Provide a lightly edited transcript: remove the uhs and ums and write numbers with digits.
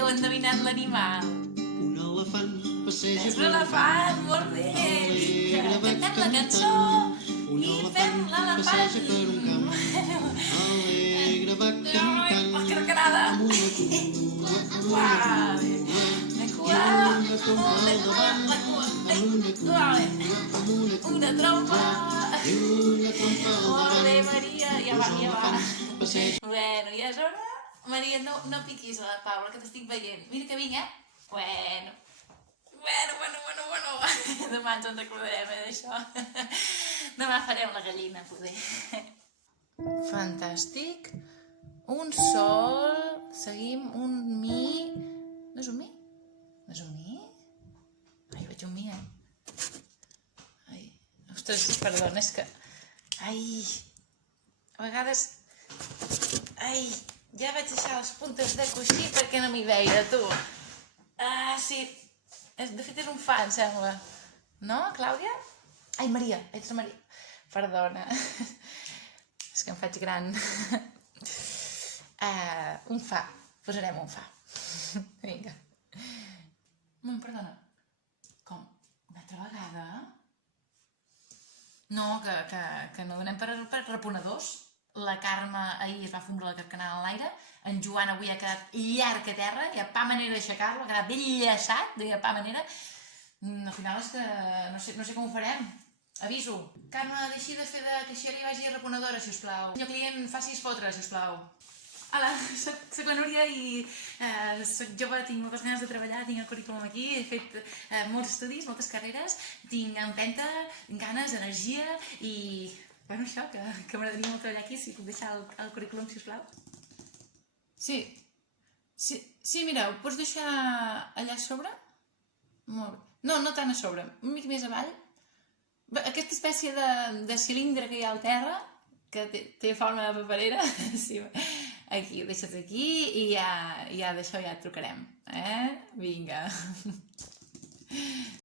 heu endevinat l'animal? Un elefant passeja És l'elefant, molt bé! Vinga, cantem la cançó i fem l'elefant! passeja per un camp. Alegre va cantant Oh, carcarada! amb una cua, Vale. La cua, una trompa al davant, la cua, amb una cua, amb una trompa! i una trompa al Molt bé, davant. Maria, ja Dos va, ja va. elefants passegen. Bueno, ja és hora? Maria, no piquis a la Paula, que t'estic veient. Mira que vinc, Bueno. Demà ens en recordarem, d'això. Demà farem la gallina, poder. Fantàstic. Un sol, seguim un mi... No és un mi? No és un mi? Ai, veig un mi, Ai, ostres, perdona, és que... Ai, a vegades... Ai, ja vaig deixar les puntes de coixí perquè no m'hi veia, tu. Ah, sí. De fet és un fa, em sembla. No, Clàudia? Ai, Maria, ets la Maria. Perdona. És que em faig gran. Un fa. Posarem un fa. Vinga. Perdona. Com? Una altra vegada? No, que no donem per reponedors. La Carme ahir es va fondre la carcanada a l'aire. En Joan avui ha quedat llarg a terra. Hi ha pa manera d'aixecar-lo. Ha quedat ben llaçat. No hi ha pa manera. Al final és que no sé com ho farem. Aviso. Carme, deixi de fer de caixera i vagi a reponedora, sisplau. Senyor client, faci's fotre, sisplau. Hola, soc la Núria i soc jove, tinc moltes ganes de treballar, tinc el currículum aquí, he fet molts estudis, moltes carreres, tinc empenta, ganes, energia i... Bueno, això, que m'agradaria molt treballar aquí, si puc deixar el currículum, sisplau. Sí, mira, ho pots deixar allà a sobre? Molt bé. No tant a sobre, una mica més avall. Aquesta espècie de cilindre que hi ha al terra, que té forma de paperera, sí, aquí, ho deixes aquí i ja d'això ja et trucarem, Vinga.